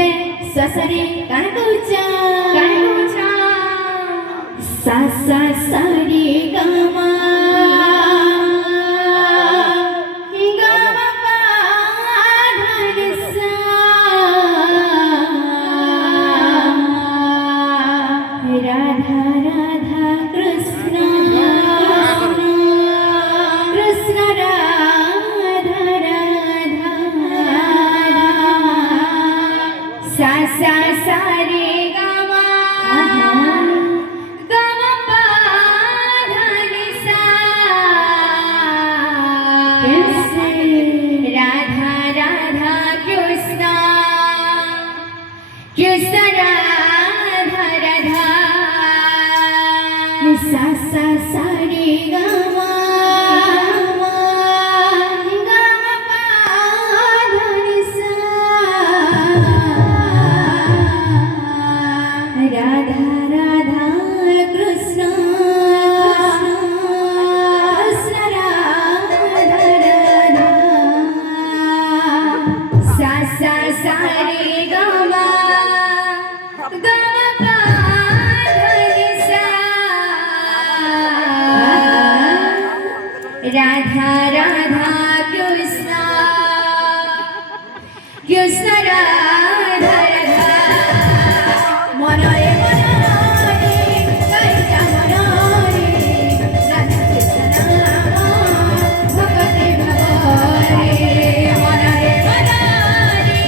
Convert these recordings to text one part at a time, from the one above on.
रे ससरे कणकुचा सा सा सा रे गा मा गा मा पा धा रे सा राधा राधा कृष्ण कृष्ण राधा राधा सा सा सा रे गा मा गा मा पा धा रे सा राधा राधा कृष्ण कृष्ण राधा राधा सा सा सा रे गा मा गा मा पा धा रे सा राधा राधा कृष्ण कृष्ण राधा राधा सा सा सा रे गा मा गा मा पा धा रे सा राधा राधा कृष्ण कृष्ण राधा राधा मनरे मनरे गायिका मनरे राधा कृष्ण नाम भगवते भवरे मनरे मनरे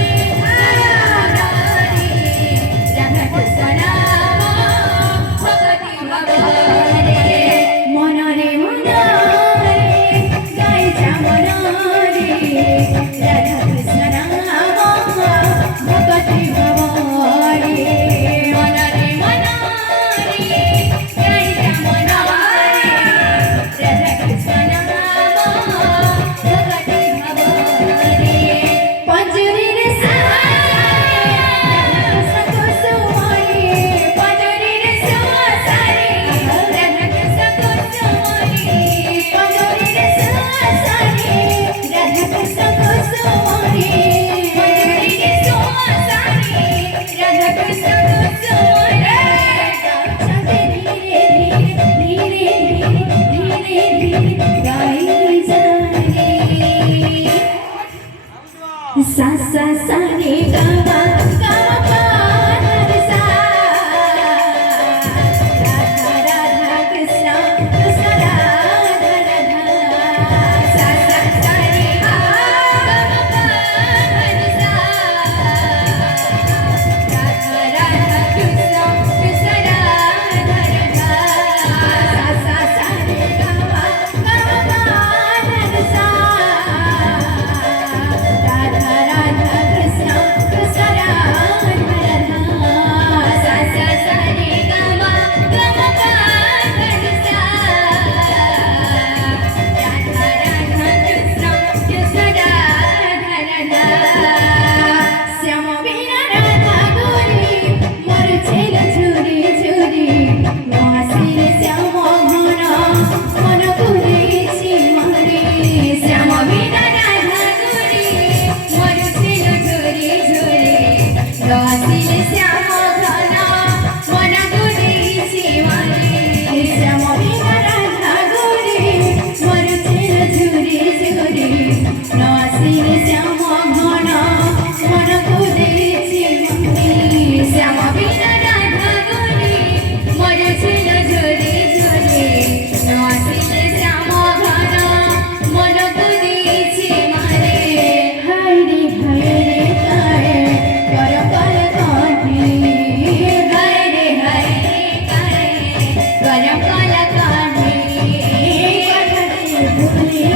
राधा कृष्ण नाम भगवते भवरे मनरे मनरे गायिका मनरे राधा कृष्ण नाम भगवते भवरे मनरे मनरे गायिका मनरे राधा कृष्ण नाम भगवते भवरे पंजरी रे पंजरी रे राधा कृष्ण कुसुमरी पंजरी रे राधा कृष्ण कुसुमरी पंजरी रे राधा कृष्ण कुसुमरी धीरे धीरे धीरे धीरे गाई जाने सा सा सा रे गा मा गा मा पा धा रे सा राधा राधा कृष्ण कृष्ण राधा राधा सा सा सा रे गा मा पा धा रे सा राधा राधा कृष्ण कृष्ण राधा राधा सा सा सा रे गा मा पा धा रे सा राधा राधा कृष्ण कृष्ण राधा राधा सा सा सा रे गा मा पा धा रे सा राधा राधा कृष्ण कृष्ण राधा राधा श्याम वीणा राधा गोरी मोर छेल झुरी झुरी नसिरे श्याम घन मन घुरेछि मारे श्याम वीणा राधा गोरी मोर छेल झुरी झुरी नसिरे श्याम घन मन घुरेछि मारे श्याम वीणा राधा गोरी मोर छेल झुरी झुरी नसिरे श्याम घन मन घुरेछि मारे श्याम वीणा राधा गोरी मोर छेल झुरी झुरी नसिरे श्याम घन मन घुरेछि मारे हाय रे काहे कर कर काहे हाय रे काहे कर कर काहे